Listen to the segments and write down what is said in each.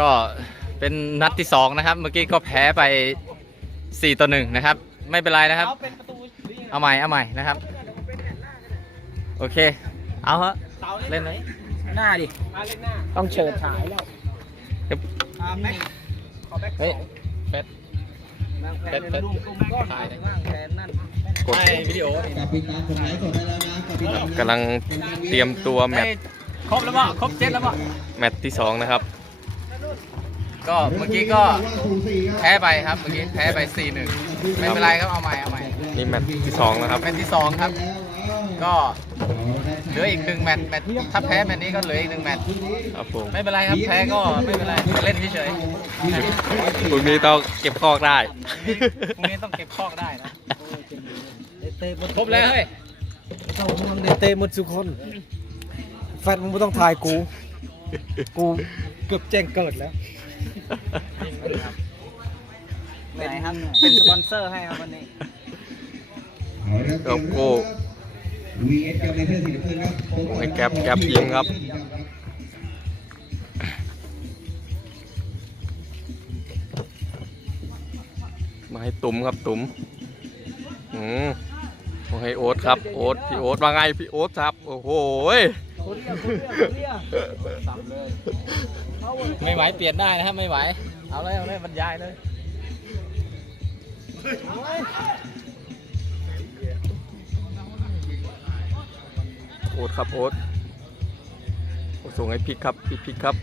ก็เป็นนัดที่สองนะครับ เมื่อกี้ก็แพ้ไป4ต่อหนึ่งนะครับ ไม่เป็นไรนะครับเอาเป็นประตูเอาใหม่เอาใหม่นะครับ โอเค เอาฮะเล่นไหมหน้าดิมาเล่นหน้าต้องเฉิดฉายแล้วเดี๋ยวอ่าแม็กขอแบ็คเฮ้ยเฟสเฟสเฟสก็ถ่ายว่างแทนนั่นกดวิดีโอกับปิดตามคนไหนกดได้แล้วนะกับปิดตามกำลังเตรียมตัวแมตช์ครบแล้วป่ะครบเจ็ดแล้วป่ะแมตช์ที่สองนะครับ ก็เมื่อกี้ก็แพ้ไปครับเมื่อกี้แพ้ไป 4-1 ไม่เป็นไรครับเอาใหม่เอาใหม่นี่แมตช์ที่สองนะครับ แมตช์ที่สองครับ ก็เหลืออีกหนึ่งแมตช์แมตช์ถ้าแพ้แมตช์นี้ก็เหลืออีกหนึ่งแมตช์ครับผมไม่เป็นไรครับแพ้ก็ไม่เป็นไรเล่นเฉยพรุ่งนี้ต้องเก็บคอกได้ ๆพรุ่งนี้ต้องเก็บคอกได้นะเตะหมดครบแล้วเฮ้ยเจ้ามึงเตะหมดทุกคน แฟนมึงไม่ต้องถ่ายกู กูเกือบแจ้งเกิดแล้ว ไหนครับเป็นสปอนเซอร์ให้ครับวันนี้โลโก้วีเอสกับเลเทอร์สีน้ำเงินครับไอ้แก๊ปแก๊ปยิงครับมาให้ตุ้มครับตุ้มอืมมาให้โอ๊ตครับ โอ๊ตพี่โอ๊ตว่าไงพี่โอ๊ตครับ โอ้โห ยไม่ไหวเปลี่ยนได้นะครับไม่ไหว เอาเลยเอาเลยบรรยายเลยโอ๊ตครับโอ๊ตโอ้ส่งให้พริกครับพี่พริกครับ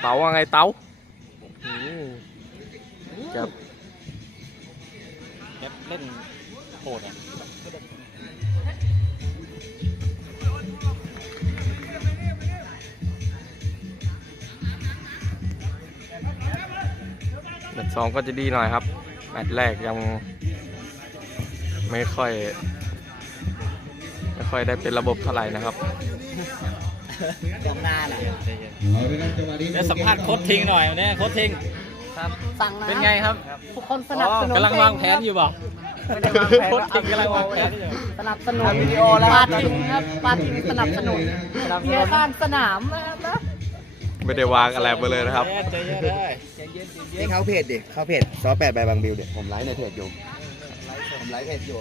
เต๋าว่าไงเต๋าอืมครับ เก็บเล่นโหดอะแมตช์สองก็จะดีหน่อยครับแมตช์แรกยังไม่ค่อย ไม่ค่อยได้เป็นระบบเท่าไหร่นะครับกองหน้าน่ะเอาเลยครับจังหวะนี้เดี๋ยวสัมภาษณ์โค้ชทิ้งหน่อยวันนี้โค้ชทิ้ง สั่งนะเป็นไงครับทุกคนสนับสนุนกำลังวางแผนอยู่เปล่าไม่ได้วางแผนโค้ชทิ้งกำลังวางแผนอยู่สนับสนุนวิดีโอแล้วปาทิงครับปาทิงสนับสนุนเพียร์ข้างสนามนะครับนะไม่ได้วางอะไรไปเลยนะครับใจเย็นเลยนี่เข้าเพจดิเข้าเพจซอแปดใบบางบิวเดี๋ยวผมไลฟ์ในเพจอยู่ผมไลฟ์เพจอยู่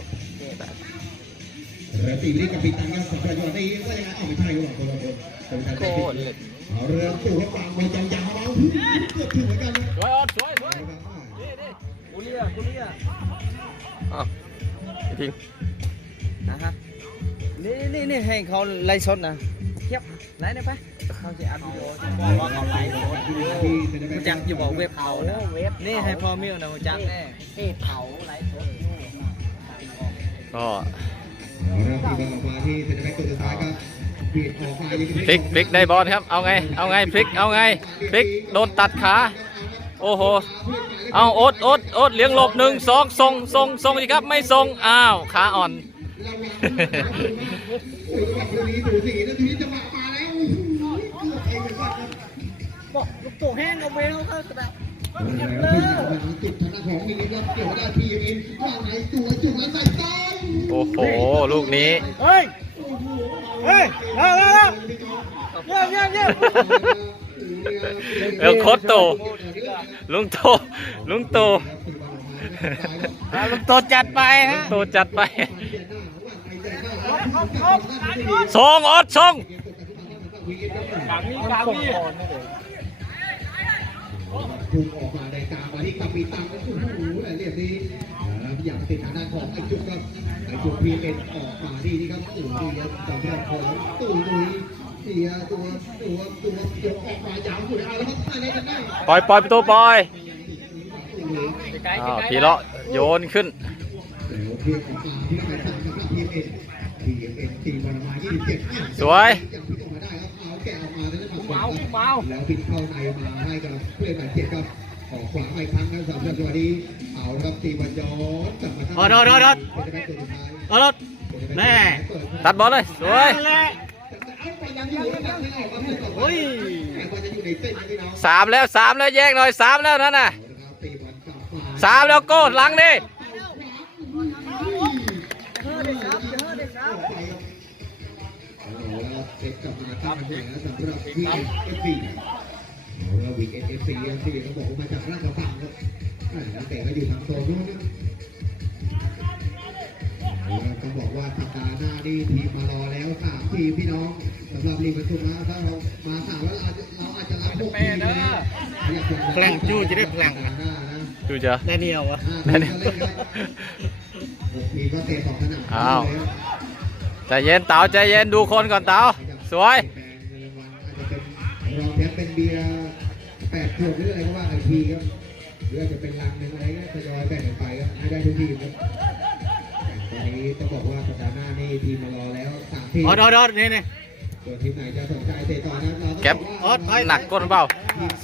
เรือตีนี่กับปิดตามกันสองประโยชน์นี้ว่ายังไงเอาไม่ใช่หรอกคนละคนคนละคนโคตรเลย เอาเรือตู่ให้ปากมันยาวๆเอาเกือบถึงเหมือนกันนะสวยออดสวยสวยกูเรียกกูเรียอ้าวทิ้งนะฮะนี่นี่นี่ให้เขาไล่สดนะเทียบไหนเนี่ยไปเขาจะอัดวิดีโอจะบอกว่าเขาไลฟ์สดกูจักอยู่บอกเว็บเขานะเว็บนี่ให้พ่อมิวนะกูจักแน่เพจเผาไลฟ์สดก็เอาเรือตีบอลออกมาที่เซนเตอร์แบ็กตัวสุดท้ายครับ ผิดออกมายังพลิกพลิกได้บอลครับ เอาไง เอาไงพลิก เอาไงพลิกโดนตัดขา โอ้โห เอาโอ๊ตโอ๊ตโอ๊ตเลี้ยงหลบหนึ่งสองส่งส่งส่งดีครับ ไม่ส่งอ้าว ขาอ่อนโอ้ยจังหวะตรงนี้ดูสิแล้วทีนี้จังหวะมาแล้วโอ้โหเกือบเองเลยครับบอกลูกโป่งแห้งเอาเวลเข้าสนามแล้วที่จุดทางด้านของมินิครับเกี่ยวได้ทีมินว่าไงตัวจุดแล้วใส่ต้นโอ้โห ลูกนี้ เฮ้ยเฮ้ยเร็วเร็วเร็วเยี่ยมเยี่ยมเยี่ยมเออโคตรโต ลุงโต ลุงโตลุงโตจัดไปฮะโตจัดไปส่งออดส่งกลางนี้กลางนี้พุ่งออกมาในกลางมาที่กัปปีตังโอ้โหแต่เรียบนี้อยากติดทางด้านของไอ้จุกครับ ไอ้จุกพีเอ็นออกมาที่นี่ครับตู่นี่ครับสำหรับของตู่ตุยเสียตัวตัวตัวยกออกมายาวสุดเอาแล้วครับอะไรกันได้ปล่อยปล่อยประตูปล่อยอ้าวพีเลาะโยนขึ้นสวยเมาเมาแล้วพิดเข้าในมาให้กับเพื่อนบาดเจ็บครับ ออกขวาไปครั้งนั้นสามจังหวะนี้เอาครับตีบอลย้อนกลับมาทางโอ้ดดโดดโดเป็นกรตัดท้เอารถแม่ตัดบอลเลยสวยสนยสามแล้วสามแล้วแยกหน่อยสามแล้วนั่นน่ะสามแล้วโก้หลังดิเล้ตกลับมาตั้งแผงสำหรับที่ วีเอฟซีที่เขาบอกว่ามาจากราชบังครับอ่านักเตะก็อยู่ทางโซนนู้นนะเอาละต้องบอกว่าสัปดาห์หน้านี่ทีมมารอแล้วสามทีพี่น้องสำหรับลีกประชุมนะถ้าเรามาสามแล้วเราอาจจะรับหกทีมนะแพลงจู่จะได้แพลงนะดูจ้ะได้เดียววะนั่นนี่หกทีมก็เตะสองสนามอ้าวใจเย็นเต๋าใจเย็นดูคนก่อนเต๋าสวยรอาจจะเป็นรองแชมป์เป็นเบียร์ แปดขวดหรืออะไรก็ว่ากันทีครับหรืออาจจะเป็นลังหนึ่งอะไรก็ทยอยแบ่งกันไปครับให้ได้ทุกทีมครับตอนนี้ต้องบอกว่าสัปดาห์หน้านี่ทีมมารอแล้วสามทีมออดออดอดนี่นี่ส่วนทีมไหนจะสนใจเตะต่อนะเราต้องแก็บบอกว่าหนักก้นเปล่า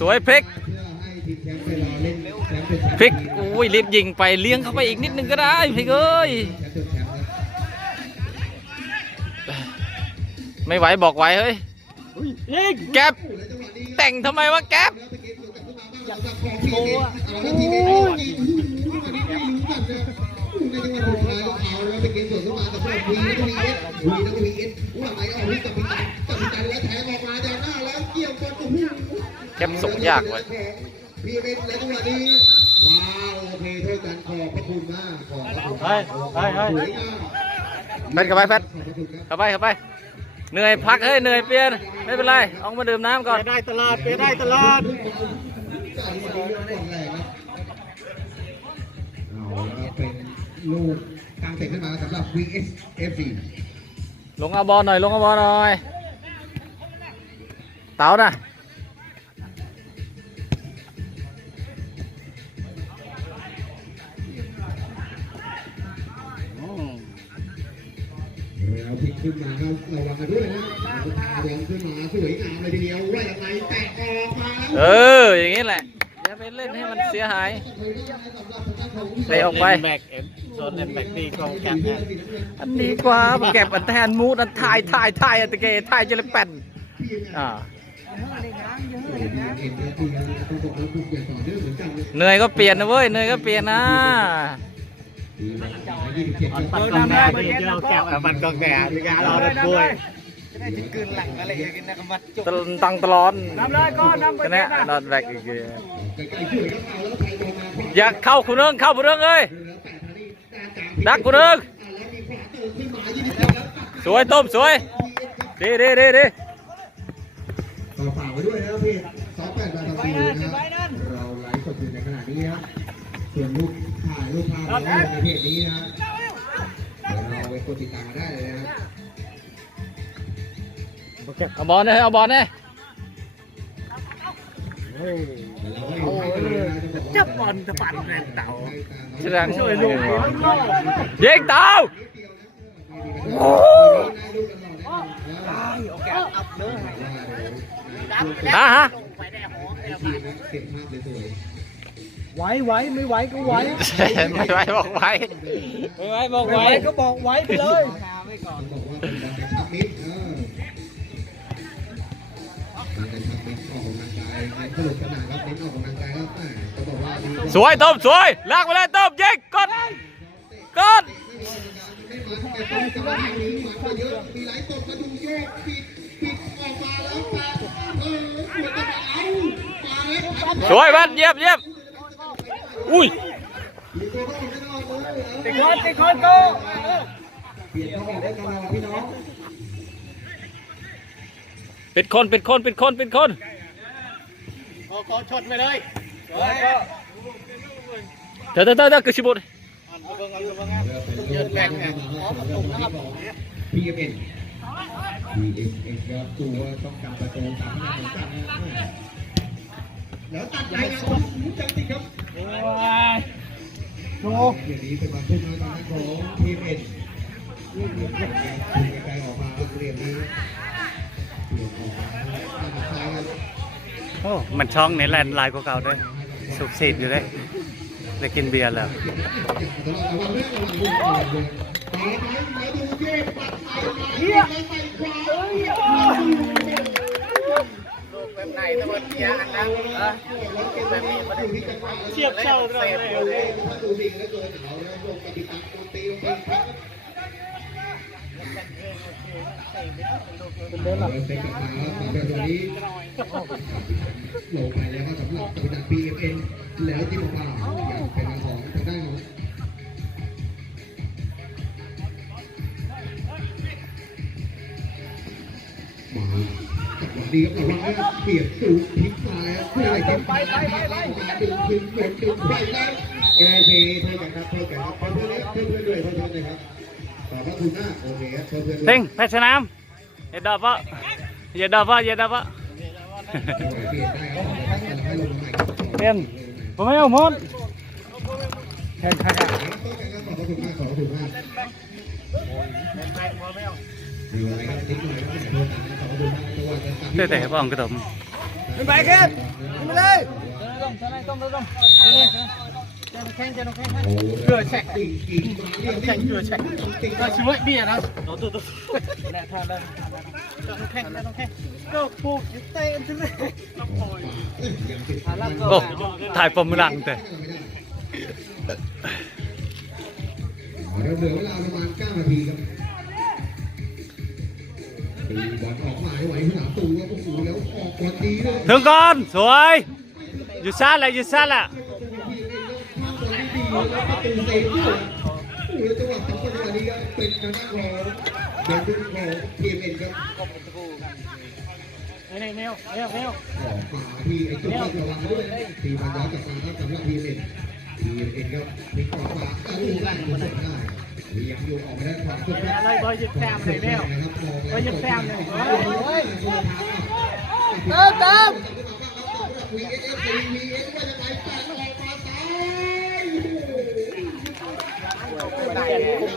สวยพลิกเพื่อให้ทีมแชมป์ไปรอเล่นแชมป์เป็นแชมป์พลิกทีมอุ้ยรีบยิงไปเลี้ยงเข้าไปอีกนิดนึงก็ได้พลิกเอ้ยแชมป์เป็นแชมป์ครับไม่ไหวบอกไหวเฮ้ยแก๊ปแต่งทำไมวะแก๊ปโอ้อะโอ้ยในจังหวะสุดท้ยเอาแล้วไปเกมสวนเข้ามาแต่พวกวีแล้วก็วีเอสวีแล้วก็วีเอสว่าไหนเอาวิ่งกับพิการกับพิการแล้วแทงออกมาจากหน้าแล้วเกี่ยวกันโอ้โหแก๊ปส่งยากว้ยพีเอสแล้วจังหวะนี้ว้าวโอเคเท่ากันขอบพระคุณมากขอบพระคุณมากสวยงามแฟดเข้าไปแฟดขอบพระคุณครับเข้าไปเข้าไปเหนื่อยพักเฮ้ยเหนื่อยเปลี่ยนไม่เป็นไรออกมาดื่มน้ำก่อนได้ตลอดไปได้ตลอด จ่ายมาเรื่องก่อนแรกครับเอาแล้วเป็นลูกกลางเตะขึ้นมาสำหรับ VS FC ลงเอาบอลหน่อยลงเอาบอลหน่อยเต๋าน่ะแล้วพลิกขึ้นมาครับระวังกันด้วยนะเอาพาบอลขึ้นมาสวยงามเลยทีเดียวว่ายังไงแตะออกมาแล้ว เอออย่างนี้แหละอย่าไป เล่นให้มันเสียหายเตะออกไปแบกเอ็มโซนเอ็มแบกดีกองแกนนะอันดีกว่าเก็บอันแทนมูดอันถ่ายถ่ายถ่ายอันตะเกถ่ายจะเลยแป่นอ่าเหนื่อยก็เปลี่ยนนะเว้ยเหนื่อยก็เปลี่ยนนะปัดกองแกนเดียวแก้วปัดกองแกนที่การเราได้ด้วย ตลตังตลอดนำเลยก็นำไปนะนอนแบกอีกทีอยากเข้าคุณเอิงเข้าคุณเอิงเอ้ยดักคุณเอิงสวยต้มสวยดีดีดีดีต่อฝากไว้ด้วยนะครับพี่ซอฟต์แวร์บาร์บีนะครับเราไลฟ์สดอยู่ในขณะนี้ครับส่วนรูปถ่ายรูปภาพเราลงในเพจนี้นะเดี๋ยวเราไปกดติดตามมาได้เลยนะครับ เอาบอลเลยเอาบอลเลยจับบอลตะปันแรงเต่าแสดงยิงเตาฮะฮะไหวไหวไม่ไหวก็ไหวไม่ไหวบอกไหวไม่ไหวบอกไหวก็บอกไหวไปเลย สวยต้มสวยลากไปเลยต้มยิงกดกดสวยบ้านเยี่ยมเยี่ยมอุ้ยติดคนติดคนโตปิดคนปิดคนปิดคนปิดคน ขอชดไปเลยเดี๋ยวเดี๋ยวเดี๋ยวกระชิบุตพีเอ็นพีเอ็นเอ็นครับตัวต้องการประตูตามที่เหมือนกันนะแล้วตัดใจครับจังติครับโอ้อย่างนี้เป็นความทุ่มเททางของพีเอ็นไกลออกมาเรียนนี้เปลี่ยนออกมาทางซ้ายครับ โอ้มันช่องในแลนด์ไลน์กว่าเก่าด้วยสุกสิทอยู่ด้วยได้กินเบียร์แล้วเทียบเช่าเลย เราเซ็ตกลับมาแล้วสำหรับวันนี้ลงไปแล้วก็สำหรับตัวดัก PFN แล้วที่บอกว่าเป็นของทางด้านของมาจังหวะนี้ครับระวังนะเปลี่ยนสูงพลิกมาแล้วเพื่ออะไรกันไปไปไปไปดึงดึงดึงดึงไปแล้วโอเคเท่ากันครับเท่ากันครับเพื่อนเพื่อนด้วยเพื่อนๆเลยครับขอบพระคุณมากโอเคครับเพื่อนๆด้วยเพ่งแพทย์สนาม อย่าดับวะอย่าดับวะอย่าดับวะเปลี่ยนผมไม่เอาหมดเต้แต่บ้องกระดมไปครับไปเลยเกิดแฉกจริงจริงแข่งเกิดแฉกจริงก็ช่วยเบี้ยนะโอ้ถ่ายปมมือหลังแต่เราเหลือเวลาประมาณ9นาทีครับตีบอลออกมาให้ไหวสนามตูแล้วโอ้โหแล้วออกบอลดีเลยถึงก่อนสวยอยู่ซ่ ประตูเซฟด้วยโอ้โหจังหวะสองจังหวะนี้ครับเป็นทางด้านของเดนดุนของทีมเอ็นครับนี่แมวแมวแมวออกมาที่ไอ้จุดระวังด้วยทีมบอลย้อนกลับมาครับสำหรับทีมเอ็นทีมเอ็นครับพลิกออกมาเอาลูกแรกของสุดได้เลี้ยงโยกออกมาด้านขวาสุดครับอะไรบอยยึดแซมเลยแมวไปยิงแซมเลยเติมเติมใช่ไหมล่ะจะไปแล้วจะเป่าที่นี่ครับต้องบอกว่าประตูยูตีก็เอาแล้วมาที่กัปตันมอนตีมาดึงวันหูเกิดถึงเหมือนกันใจเย็นบัวแมว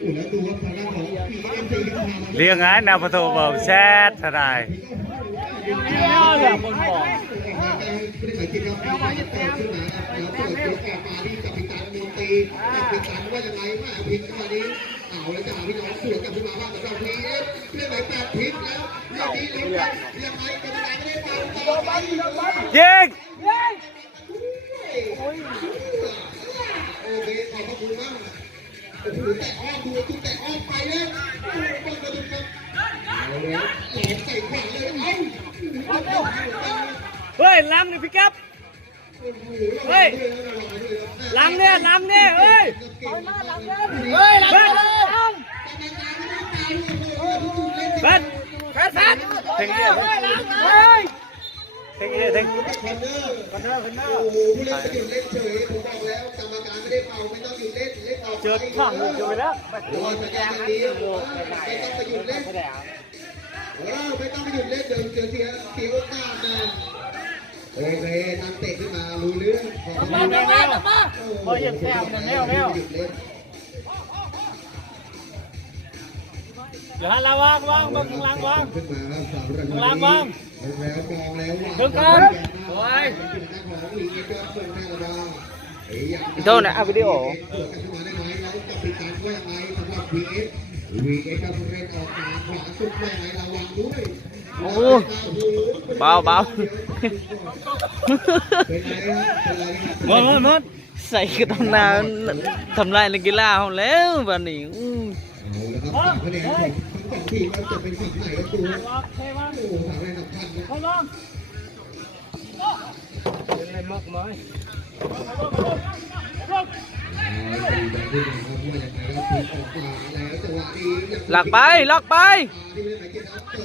เลยแต่ละลูกเลยโอ้แล้วดูว่าทางด้านของพีเอ็มซีก็พามาเรียงไงแนวประตูบอกแซดเท่าไหรเหลือบนบ่อไม่ได้หมายคิดครับเอามาเปิดขึ้นมาแล้วเปิดยกออกมาที่กัปตันมอนตีกัปตันว่ายังไงมาพิงจังหวะนี้เอาแล้วจ้าพี่น้องสวนกลับขึ้นมาว่าสำหรับพีเอ็มเรื่องไหนแปดพิงแล้วเรื่องนี้ลุ้นกันยังไงกัปตันไม่ได้เป่าต่อไปยิงโอเคขอบพระคุณมาก โอ้โหแต่อ้อมดูตุ๊กแต่อ้อมไปเลยโอ้โหบอลกระดุมครับเอาแล้วหลอกใส่ขวาเลยเอ้าเฮ้ยล้ำนี่พี่กับเฮ้ยล้ำเนี่ยล้ำเนี่ยเฮ้ยเฮ้ยล้ำเบ็ดเบ็ดเบ็ดเทงเอียเฮ้ยล้ำเฮ้ย เทงเอียเทงคอนเนอร์คอนเนอร์คอนเนอร์โอ้โหผู้เล่นไม่หยุดเล่นเฉยผมบอกแล้วกรรมการไม่ได้เป่าไม่ต้องหยุดเล่นเล่นออกเจอข้างอยู่ไปแล้วโอ้ยสัญญาณนี้ไม่ต้องไปหยุดเล่นเออไม่ต้องไปหยุดเล่นเดี๋ยวเจอเสียเสียโอกาสนะโอเคทำเตะขึ้นมารู้เรื่องขอบคุณมาแมวแมวมาพอเหยียบแซมแมวแมวหยุดเล่น เดี๋ยวหันละวางวางบนข้างล่างวางขึ้นมาแล้วสามระข้างล่างวางแล้วมองแล้ววางดึงกันสวยโดนนะเอาวิดีโอเปิดกันขึ้นมาได้ไหมแล้วกับปิดการว่ายังไงสำหรับ VS VS กับผู้เล่นออกมาขวาสุดว่ายังไงระวังด้วยโอ้เบาเบาเป็นไงครับเป็นไงครับหมดหมดหมดใส่กระตำนานทำลายนักกีฬาเขาแล้ววันนี้ อู้เอาละครับคะแนนของทั้งสองทีมแล้วจะเป็นฝั่งไหนก็ดูวางเทวางโอ้โหสามคะแนนสำคัญนะข้างล่างเป็นไรมากไหลักไปหลักไป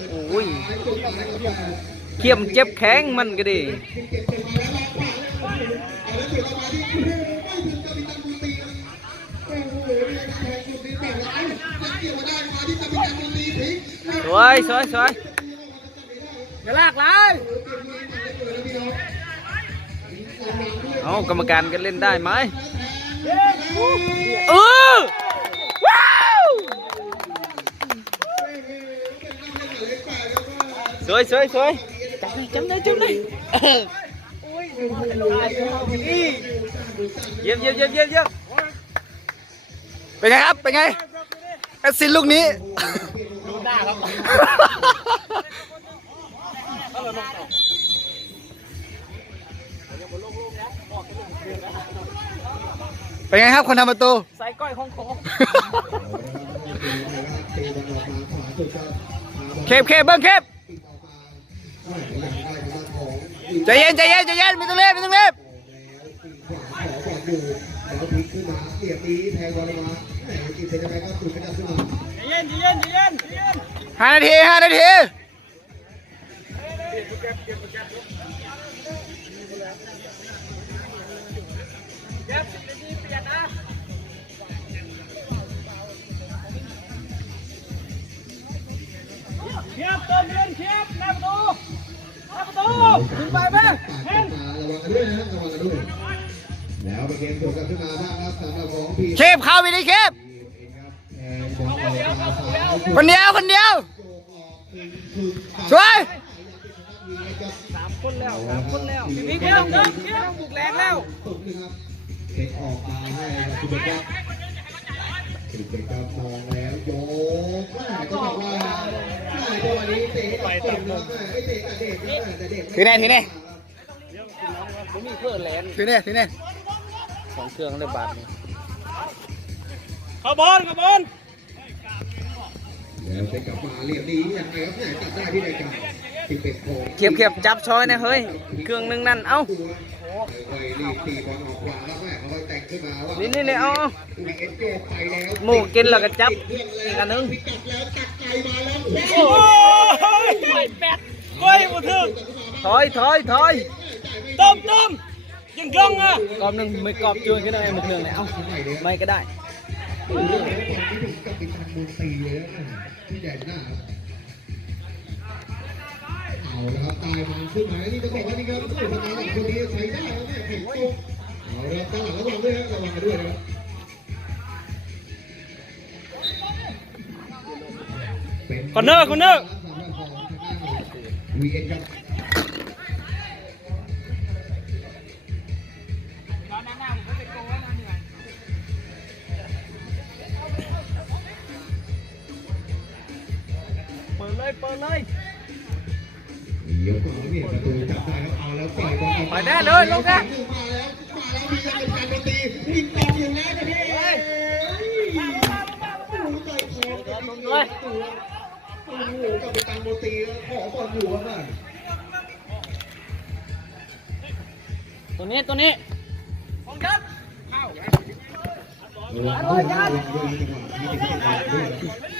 โอ้ยเขี้ยมเจ็บแข้งมันก็ดี สวยสวยสวยอย่าลากเลยเอากรรมการก็เล่นได้ไหมเออว้าวสวยสวยสวยจับเลยจับเลยจับเลยเออเยี่ยมเยี่ยมเยี่ยมเยี่ยมเยี่ยมเป็นไงครับ เป็นไงแอสซินลูกนี้ เป็นไงครับคนทำประตูใส่ก้อยของของเคบเคบเบิ้งเคบใจเย็นใจเย็นใจเย็นไม่ต้องเล่นไม่ต้องเล่น ห้านาทีห้านาทีเขียบเติมเงินเขียบหน้าประตูหน้าประตูขึ้นไปไหมปาดขึ้นมาระวังกันด้วยนะครับระวังกันด้วย แล้วไปเกมสวนกันขึ้นมาบ้างครับสำหรับของพีเคบเข้าไปดิเคบแทงบอลออกมาซ้ายคนเดียวคนเดียวโยกออกคืนคืนสวยสามคนแล้วสามคนแล้วพี่เขียบเขียบเขียบบุกแรงแล้วตกนะครับเด็กออกมาให้คุณเด็กครับคุณเด็กครับมองแล้วโยกแม่ก็บอกว่าแม่จังหวะนี้เตะให้ตกนะครับแม่ไม่เตะแต่เด็กนะแต่เด็กถือแน่ถือแน่ผมมีเพื่อนแลนถือแน่ถือแน่ สองเครื่องได้บาทนี่แล้วเซ็กกลับมาเรียบดีอย่างไรครับเนี่ยจับได้ที่รายการติดเป็ดโผล่เขียบเขียบจับช้อยนะเฮ้ย เครื่องนึงนั่นเอ้าตัวค่อยๆรีบตีบอลออกขวาแล้วแม่ค่อยๆแต่งขึ้นมาว่านี่นี่นี่เอาเอาวีเอ็นโยกไปแล้วหมูกินแล้วก็จับอีกอันนึงพิกัดแล้วตักไกลมาแล้วโอ้ยแปดก้อยบุถึงถอยถอยถอยต้มต้ม ยังกล้องอะกรอบหนึ่งไม่กรอบจูนก็ได้มาเครื่องไหนเอ้าไม่ก็ได้โอ้โหบอลที่ถึงกับเป็นทางมูลตีเลยนะที่ใหญ่หน้าเอาละครับตายมาขึ้นมานี่จะบอกว่านี่ครับผู้ประกาศคนนี้ใช้ได้แล้วเนี่ยแข่งตรงเอาละตาหลังระวังด้วยนะระวังด้วยนะครับคอนเนอร์คอนเนอร์วีเอ็นครับ เปิดเลยเปิดเลยเดี๋ยวก่อนเนี่ยประตูจับได้แล้วเอาแล้วปล่อยบอลออกไปแน่เลยลงแน่มาแล้วมาแล้วมีการการดนตรีวิ่งต่ออยู่แล้วนะพี่โอ้โหใจคอกันเลยโอ้โหกับเป็นการดนตรีขอบอลอยู่ครับตัวนี้ตัวนี้ระวังด้วยระวังด้วยจังหวะนี้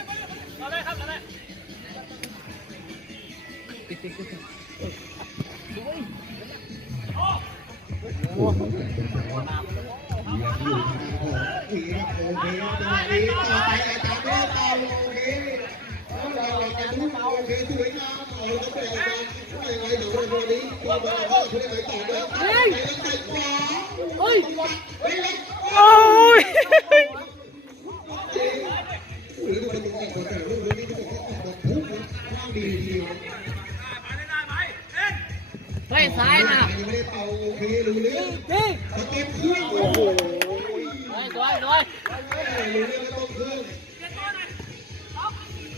โอ้ ซ้ายนะยังไม่ได้เป่าโอเครู้เรื่องนี่สเต็ปเครื่องโอ้โหสวยสวยสวยรู้เรื่องแล้วต้องเครื่องเอาละ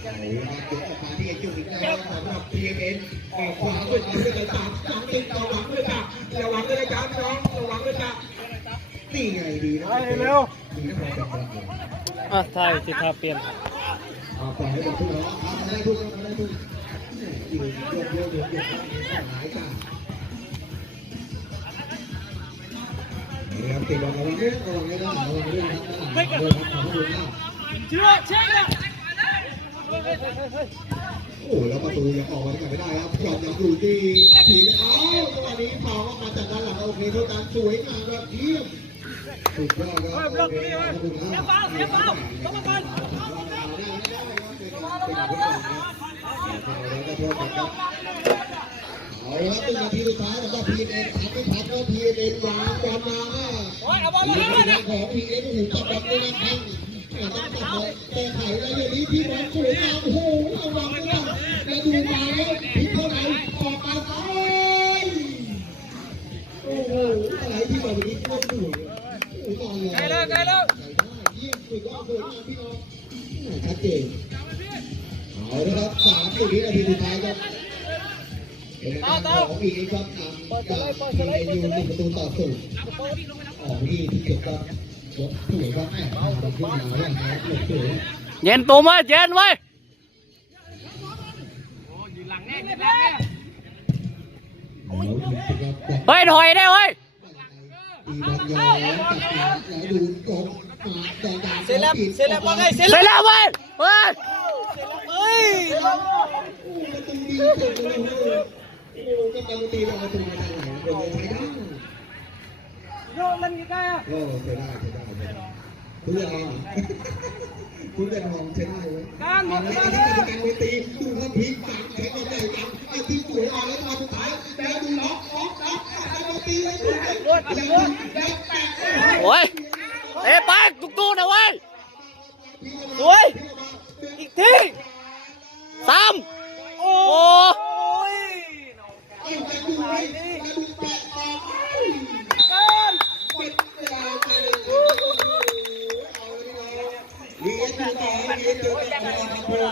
เดี๋ยวออกมาที่ไอ้จุกอีกแล้วสำหรับ PMN ออกขวาด้วยกันด้วยกันสามสามติดต่อหวังด้วยจ้ะระวังด้วยนะจ๊ะน้องระวังด้วยจ้ะนี่ไงดีนะเร็วดีนะพอเป็นบอลเลยอะใช่สิท่าเปลี่ยนเอาปล่อยให้บอลทุกแล้วเอามาได้ทุกเอามาได้ทุกอยู่โยกโยกโยกโยกหายจ้ะ นะครับตีบอลระวังด้วยระวังด้วยนะระวังด้วยนะไม่กับขอดูนะเชื่อเชื่อโอ้แล้วประตูยังออกมาได้ไม่ได้ครับจอดยังอยู่ที่ผีเอ้าจังหวะนี้เผาออกมาจากด้านหลังโอเคเท่ากันสวยงามยอดเยี่ยมสุดยอดครับโอเคขอบคุณครับเสียเปล่าเสียเปล่าต้องมากันเอาละตึงนาทีสุดท้ายสำหรับพีเอ็นทำไม่ทันก็พีเอ็นวางบอลมา ของพีเอ็นหูจับแบบนี้นะครับต้องตัดแก้ไขแล้วอย่างนี้พี่บอลสวยงามโอ้โหระวังด้วยแล้วดูมาแล้วพลิกเท่าไหร่ออกไปไปโอ้ต่อไปนี้ก็สวยใกล้แล้วใกลแล้วเยี่ยมสุดยอดสวยงามพี่น้องชัดเจนเอาละครับสามสิบวินาทีสุดท้ายครับเป็นกาของอีกครับ นำจากทีมเอยูหนึ่งประตูต่อศูนย์ออกที่ที่เก็บครับยกสวยครับแหมมาขึ้นมาแล้วนะครับหลบสวยเย็นตุ้มไว้เย็นไว้เอาถึงครับเฮ้ยถอยได้เว้ยตีบอลยาวแล้วตัดขาแล้วดูกบมาแดงดาเสร็จแล้วเสร็จแล้วว่าไงเสร็จเสร็จแล้วเว้ยเฮ้ยเฮ้ย ประตูดีเกินเลยโอ้ก็กำลังตีบอลประตูมาทางไหนเป็นใช้ได้โยนเล่นยังไงอะโอ้ใช้ได้ใช้ได้ใช้ได้คุณเรียกอะไรคุณเรียกมองใช้ได้ไหมการหมดแล้วกรรการไปตีดูครับพีกางแข็งกันใหญ่กันไอ้ที่สวยมาแล้วมาสุดท้ายแล้วดูล็อกล็อกล็อกแล้วตีแล้วดูกันแล้วดูแล้วแตะโอ้ยเตะไปตุ๊กตู้นะเว้ยสวยอีกทีสามโอ้ อาไปดูไปแล้วดูแปะออกปิดยาวไปเลยเอาเลยเลี้ยงดูต่อเลี้ยงดูต่อครับผม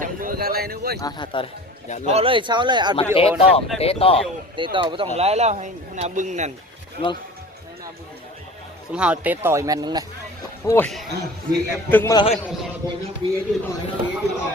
จับมือกันอะไรนะเว้ยอะต่อเลยอย่าเอาเลยเช้าเลยเอามาวิดีโอเตะต่อเตะต่อเตะต่อไม่ต้องไล่แล้วให้หน้าบึ้งนั่นมึงสมหาเตะต่ออีกแมตช์หนึงนะโอ้ย ตึงมาเลยสองคนครับวีอยู่ต่อนะครับวีอยู่ต่อ